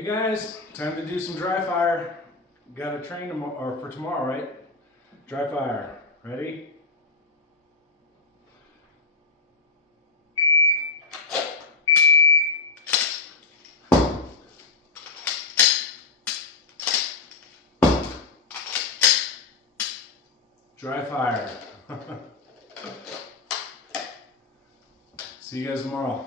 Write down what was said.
Hey guys, time to do some dry fire. Got to train tomorrow, or for tomorrow, right? Dry fire. Ready? Dry fire. See you guys tomorrow.